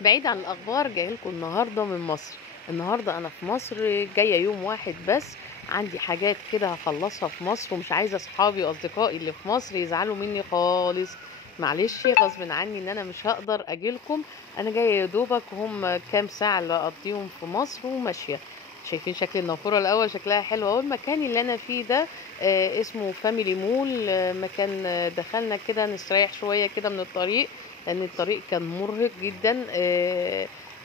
بعيد عن الأخبار، جاي لكم النهاردة من مصر. النهاردة أنا في مصر، جاية يوم واحد بس. عندي حاجات كده هخلصها في مصر، ومش عايزة أصحابي وأصدقائي اللي في مصر يزعلوا مني خالص. معلش غصب عني إن أنا مش هقدر أجيلكم. أنا جاية يا دوبك، هم كام ساعة اللي أقضيهم في مصر وماشية. شايفين شكل النافورة الأول، شكلها حلو أوي. المكان اللي أنا فيه ده اسمه فاميلي مول. مكان دخلنا كده نستريح شوية كده من الطريق، لان الطريق كان مرهق جدا.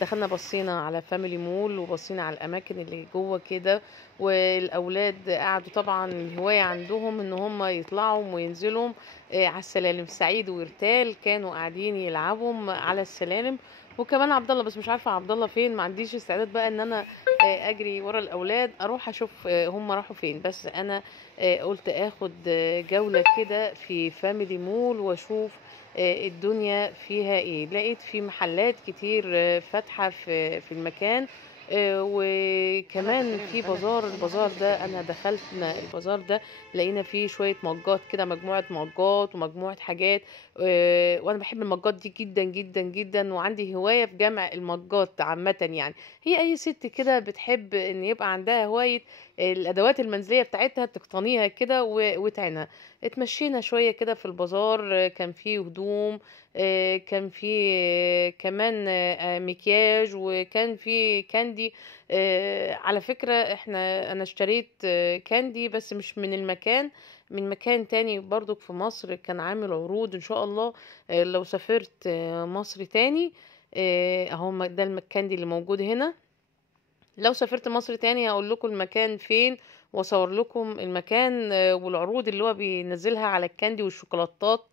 دخلنا بصينا على فاميلي مول، وبصينا على الاماكن اللي جوه كده. والاولاد قعدوا، طبعا الهوايه عندهم ان هم يطلعوا وينزلوا على السلالم. سعيد ويرتال كانوا قاعدين يلعبوا على السلالم، وكمان عبد الله، بس مش عارفه عبد الله فين. ما عنديش استعداد بقى ان انا اجري ورا الاولاد اروح اشوف هم راحوا فين. بس انا قلت اخد جوله كده في فاميلي مول واشوف الدنيا فيها ايه. لقيت في محلات كتير فاتحة في المكان. وكمان في بازار. البازار ده انا دخلنا البازار ده، لقينا فيه شوية مجات كده، مجموعة مجات ومجموعة حاجات. وانا بحب المجات دي جدا جدا جدا، وعندي هواية في جمع المجات عامة يعني. هي اي ست كده بتحب ان يبقى عندها هواية الادوات المنزلية بتاعتها، تقتنيها كده وتعينها. اتمشينا شوية كده في البازار. كان فيه هدوم، كان فيه كمان مكياج، وكان فيه كاندي. على فكرة انا اشتريت كاندي، بس مش من المكان، من مكان تاني برضك في مصر كان عامل عروض. ان شاء الله لو سافرت مصر تاني، اهو ده الكاندي اللي موجود هنا. لو سافرت مصر تاني هقول لكم المكان فين، واصور لكم المكان والعروض اللي هو بينزلها على الكاندي والشوكولاتات.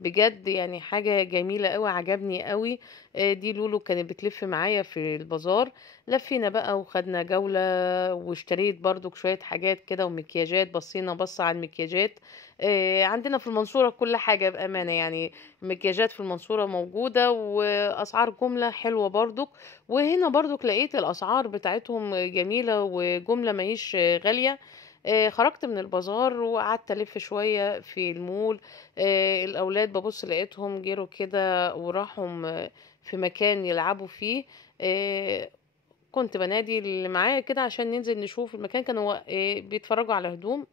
بجد يعني حاجة جميلة قوي، عجبني قوي. دي لولو كانت بتلف معايا في البازار. لفينا بقى وخدنا جولة، واشتريت برضو شوية حاجات كده ومكياجات. بصينا بص على المكياجات. عندنا في المنصورة كل حاجة بأمانة يعني. المكياجات في المنصورة موجودة، وأسعار جملة حلوة برضو. وهنا برضو لقيت الأسعار بتاعتهم جميلة، وجملة ماهيش غالية. خرجت من البازار وقعدت ألف شوية في المول. الأولاد ببص لقيتهم جروا كده وراحوا في مكان يلعبوا فيه. آه، كنت بنادي اللي معايا كده عشان ننزل نشوف المكان. كانوا بيتفرجوا على هدوم.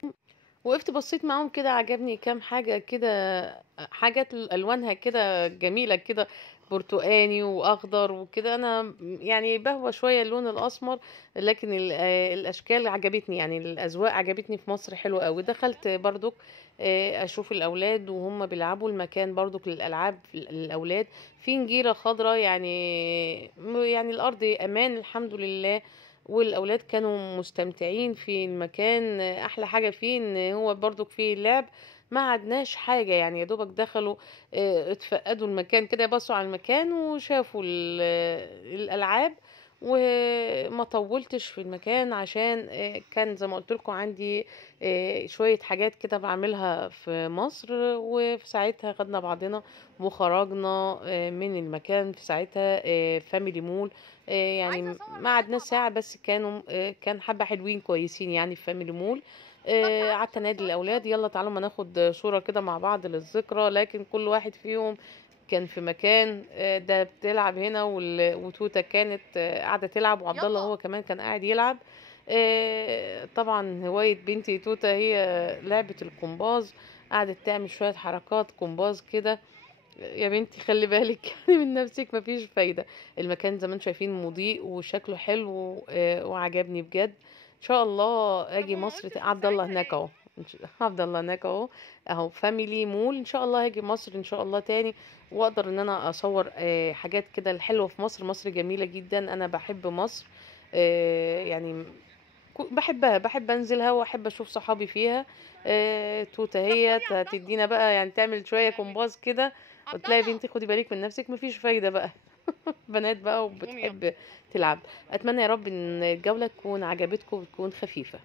وقفت بصيت معاهم كده، عجبني كام حاجة كده، حاجات ألوانها كده جميلة كده، برتقاني وأخضر وكده. أنا يعني بهوى شوية اللون الأسمر، لكن الأشكال عجبتني، يعني الأذواق عجبتني في مصر حلوة أوي. دخلت برضك أشوف الأولاد وهم بيلعبوا. المكان برضك للألعاب للأولاد، في نجيرة خضراء يعني الأرض أمان الحمد لله. والاولاد كانوا مستمتعين في المكان. احلى حاجه فيه ان هو برضك فيه لعب. ما عدناش حاجه يعني، يا دوبك دخلوا اتفقدوا المكان كده، بصوا على المكان وشافوا الالعاب. وما طولتش في المكان، عشان كان زي ما قلت لكم عندي شويه حاجات كده بعملها في مصر. وفي ساعتها خدنا بعضنا وخرجنا من المكان في ساعتها. فاميلي مول يعني ما قعدنا ساعة بس، كان حبة حلوين كويسين يعني في فاميلي مول. قعدت انادي الاولاد يلا تعالوا ما ناخد صورة كده مع بعض للذكرى، لكن كل واحد فيهم كان في مكان. ده بتلعب هنا، وتوتة كانت قاعدة تلعب، وعبد الله هو كمان كان قاعد يلعب. طبعا هواية بنتي توتة هي لعبة الكومباز. قعدت تعمل شوية حركات كومباز كده. يا بنتي خلي بالك يعني من نفسك، مفيش فايدة. المكان زي ما انتم شايفين مضيء وشكله حلو. وعجبني بجد. ان شاء الله طب اجي وما مصر قلتش عبد الله لساعتها هناك ليه؟ اهو. عبد الله هناك اهو. اهو فاميلي مول. ان شاء الله هاجي مصر ان شاء الله تاني، واقدر ان انا اصور حاجات كده الحلوة في مصر. مصر جميلة جدا، انا بحب مصر. يعني بحبها، بحب انزلها واحب اشوف صحابي فيها. توته طب هي خد يا عبد الله. هتدينا بقى يعني تعمل شويه تعمل كومباز كده. عبد وتلاقي الله. بنتي خدي بالك من نفسك، مفيش فايده بقى. بنات بقى قوم يلا. وبتحب تلعب. اتمنى يا رب ان الجوله تكون عجبتكم وتكون خفيفه.